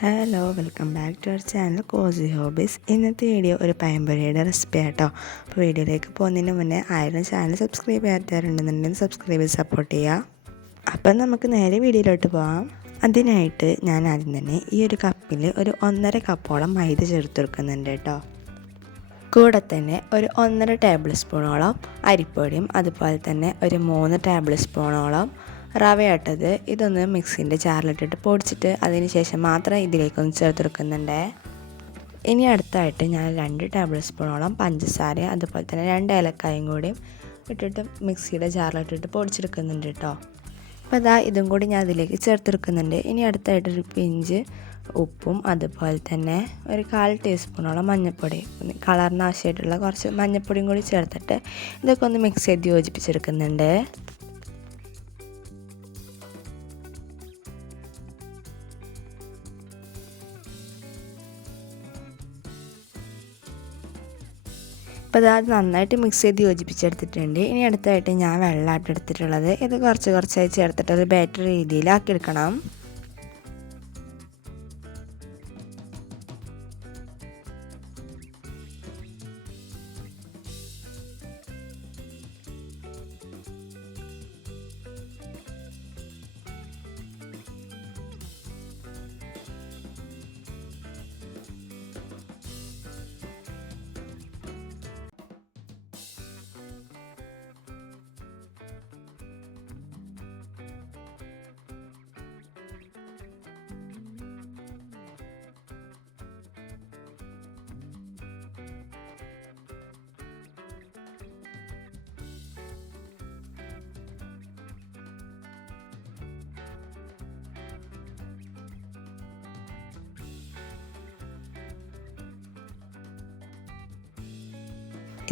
Hello welcome back to our channel Cozy Hobbies. ഇന്നത്തെ video ഒരു പഴംപൊരിയുടെ റെസിപ്പി ആട്ടോ. അപ്പോൾ വീഡിയോയിലേക്ക് പോകുന്നതിന് മുന്നേ ആരും ചാനൽ സബ്സ്ക്രൈബ് ചെയ്യാത്തവരുണ്ടെന്നുണ്ടെങ്കിൽ സബ്സ്ക്രൈബ് ചെയ്ത് സപ്പോർട്ട് ചെയ്യുക. അപ്പം നമുക്ക് നേരെ വീഡിയോയിലോട്ട് പോകാം. അതിനായിട്ട് ഞാൻ ആദ്യം തന്നെ ഈ ഒരു കപ്പിൽ ഒരു 1.5 കപ്പോളം മൈദ ചേർത്ത് കൊടുക്കുന്നുണ്ട് കേട്ടോ. കൂടെ തന്നെ ഒരു 1.5 ടേബിൾ സ്പൂണോളം അരിപ്പൊടിയും അതുപോലെ തന്നെ ഒരു 3 ടേബിൾ സ്പൂണോളം റവയാട്ടത്. ഇതൊന്ന് മിക്സിൻ്റെ ജാറിലിട്ടിട്ട് പൊടിച്ചിട്ട് അതിന് ശേഷം മാത്രം ഇതിലേക്കൊന്ന് ചേർത്ത് കൊടുക്കുന്നുണ്ട്. ഇനി അടുത്തായിട്ട് ഞാൻ 2 ടേബിൾ സ്പൂണോളം പഞ്ചസാര അതുപോലെ തന്നെ 2 ഏലക്കായും കൂടി ഇട്ടിട്ട് മിക്സിയുടെ ജാറിലിട്ടിട്ട് പൊടിച്ചെടുക്കുന്നുണ്ട് കേട്ടോ. അപ്പോൾ അതാ ഇതും കൂടി ഞാൻ അതിലേക്ക് ചേർത്തെടുക്കുന്നുണ്ട്. ഇനി അടുത്തായിട്ടൊരു പിഞ്ച് ഉപ്പും അതുപോലെ തന്നെ ഒരു 1/4 ടീസ്പൂണോളം മഞ്ഞൾപ്പൊടി, കളറിന് ആവശ്യമായിട്ടുള്ള കുറച്ച് മഞ്ഞൾപ്പൊടിയും കൂടി ചേർത്തിട്ട് ഇതൊക്കെ ഒന്ന് മിക്സ് ചെയ്ത് യോജിപ്പിച്ചെടുക്കുന്നുണ്ട്. അപ്പോൾ അത് നന്നായിട്ട് മിക്സ് ചെയ്ത് യോജിപ്പിച്ചെടുത്തിട്ടുണ്ട്. ഇനി അടുത്തായിട്ട് ഞാൻ വെള്ളമായിട്ട് എടുത്തിട്ടുള്ളത്. ഇത് കുറച്ചായി ചേർത്തിട്ട് ഒരു ബാറ്റർ രീതിയിലാക്കിയെടുക്കണം.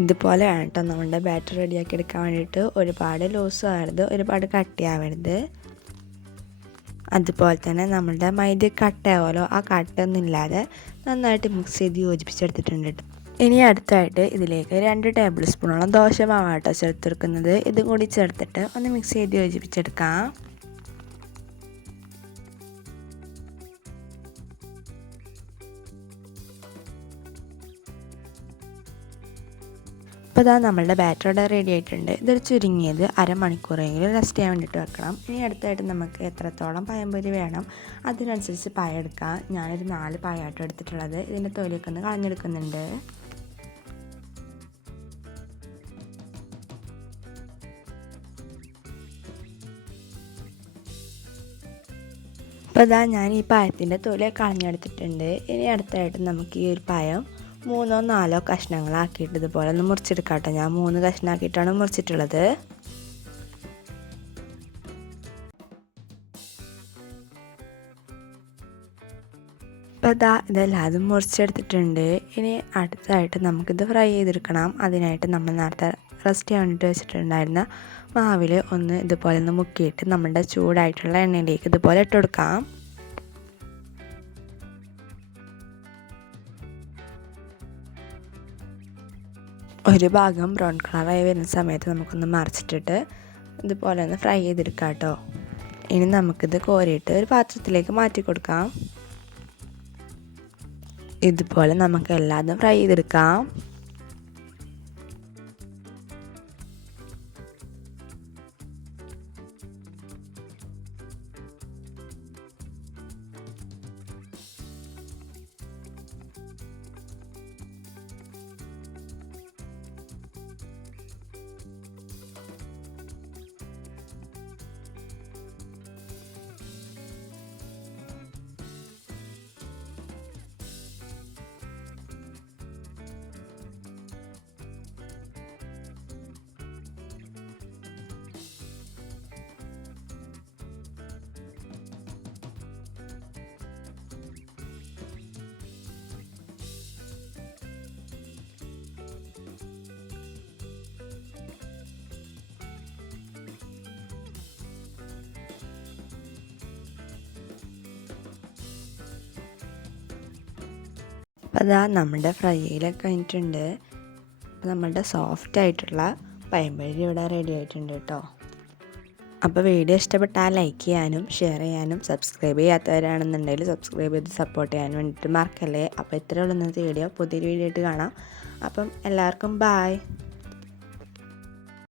ഇതുപോലെ വേണം കേട്ടോ നമ്മുടെ ബാറ്റർ റെഡിയാക്കി എടുക്കാൻ വേണ്ടിയിട്ട്. ഒരുപാട് ലൂസും ആവരുത്, ഒരുപാട് കട്ടിയാവരുത്. അതുപോലെ തന്നെ നമ്മളുടെ മൈദ കട്ടയാവുമല്ലോ, ആ കട്ടയൊന്നും ഇല്ലാതെ നന്നായിട്ട് മിക്സ് ചെയ്ത് യോജിപ്പിച്ചെടുത്തിട്ടുണ്ട് കേട്ടോ. ഇനി അടുത്തായിട്ട് ഇതിലേക്ക് 2 ടേബിൾ സ്പൂണോളം ദോശമാവാട്ടോ ചേർത്തെടുക്കുന്നത്. ഇതും കൂടി ചേർത്തിട്ട് ഒന്ന് മിക്സ് ചെയ്ത് യോജിപ്പിച്ചെടുക്കാം. അപ്പോൾ ഇതാ നമ്മളുടെ ബാറ്റർ ഇവിടെ റെഡി ആയിട്ടുണ്ട്. ഇതൊരു ചുരുങ്ങിയത് അരമണിക്കൂറെങ്കിലും റെസ്റ്റ് ചെയ്യാൻ വേണ്ടിയിട്ട് വെക്കണം. ഇനി അടുത്തായിട്ട് നമുക്ക് എത്രത്തോളം പഴംപൊരി വേണം അതിനനുസരിച്ച് പഴം എടുക്കാം. ഞാനൊരു 4 പഴമായിട്ട് എടുത്തിട്ടുള്ളത്. ഇതിൻ്റെ തൊലിയൊക്കെ ഒന്ന് കളഞ്ഞെടുക്കുന്നുണ്ട്. അപ്പോൾ ഇതാ ഞാൻ ഈ പഴത്തിൻ്റെ തൊലി കളഞ്ഞെടുത്തിട്ടുണ്ട്. ഇനി അടുത്തായിട്ട് നമുക്ക് ഈ ഒരു പഴം 3 or 4 കഷ്ണങ്ങളാക്കിയിട്ട് ഇതുപോലെ ഒന്ന് മുറിച്ചെടുക്കാം കേട്ടോ. ഞാൻ 3 കഷ്ണമാക്കിയിട്ടാണ് മുറിച്ചിട്ടുള്ളത്. അപ്പോൾ ഇതെല്ലാതും മുറിച്ചെടുത്തിട്ടുണ്ട്. ഇനി അടുത്തായിട്ട് നമുക്കിത് ഫ്രൈ ചെയ്തെടുക്കണം. അതിനായിട്ട് നമ്മൾ നേരത്തെ റെസ്റ്റ് ചെയ്യാൻ വേണ്ടിയിട്ട് വെച്ചിട്ടുണ്ടായിരുന്ന മാവിൽ ഒന്ന് ഇതുപോലെ ഒന്ന് മുക്കിയിട്ട് നമ്മുടെ ചൂടായിട്ടുള്ള എണ്ണയിലേക്ക് ഇതുപോലെ ഇട്ട് കൊടുക്കാം. ഒരു ഭാഗം ബ്രൗൺ കളറായി വരുന്ന സമയത്ത് നമുക്കൊന്ന് മറിച്ചിട്ടിട്ട് ഇതുപോലെ ഒന്ന് ഫ്രൈ ചെയ്തെടുക്കാം കേട്ടോ. ഇനി നമുക്കിത് കോരിയിട്ട് ഒരു പാത്രത്തിലേക്ക് മാറ്റി കൊടുക്കാം. ഇതുപോലെ നമുക്ക് എല്ലാതും ഫ്രൈ ചെയ്തെടുക്കാം. അപ്പോൾ അതാ നമ്മുടെ ഫ്രൈയിലൊക്കെ കഴിഞ്ഞിട്ടുണ്ട്. അപ്പോൾ നമ്മളുടെ സോഫ്റ്റ് ആയിട്ടുള്ള പഴംപൊരി ഇവിടെ റെഡി ആയിട്ടുണ്ട് കേട്ടോ. അപ്പോൾ വീഡിയോ ഇഷ്ടപ്പെട്ടാൽ ലൈക്ക് ചെയ്യാനും ഷെയർ ചെയ്യാനും സബ്സ്ക്രൈബ് ചെയ്യാത്തവരാണെന്നുണ്ടെങ്കിൽ സബ്സ്ക്രൈബ് ചെയ്ത് സപ്പോർട്ട് ചെയ്യാനും വേണ്ടിയിട്ട് മറക്കല്ലേ. അപ്പോൾ ഇത്രയേ ഉള്ളൂ ഇന്നത്തെ വീഡിയോ. പുതിയൊരു വീഡിയോ ആയിട്ട് കാണാം. അപ്പം എല്ലാവർക്കും ബായ്.